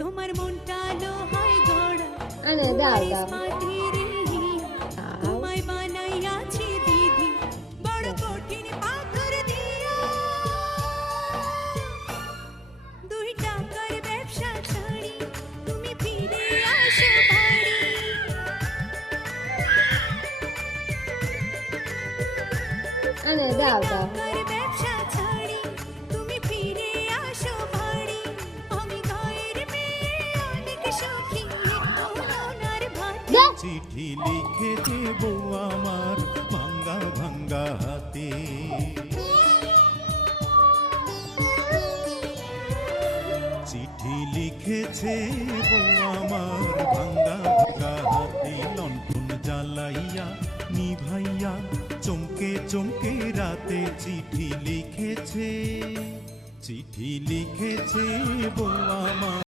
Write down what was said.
তোমার মনটা লোহায় গড়া আনে দাও দাও মাটির হিয়া তোমায় বানাইয়াছি দিদি বড় কঠিন পাথর দিয়া দুই টাকার ব্যবসা ছাড়ি তুমি ফিরে আসো বাড়ি আনে দাও দাও টাকার ব্যবসা ছাড়ি তুমি ফিরে আসো বাড়ি আমি গায়ের মেয়ে অনেক সখী ওনার ভাতে চিঠি লিখে দেব আমার ভাঙ্গা ভাঙ্গা হাতে চিঠি লিখেছে বউ আমার ভাঙ্গা ভাঙ্গা হাতে লণ্ঠন জ্বালাইয়া নিভাইয়া চমকে চমকে রাতে চিঠি লিখেছে বউ আমার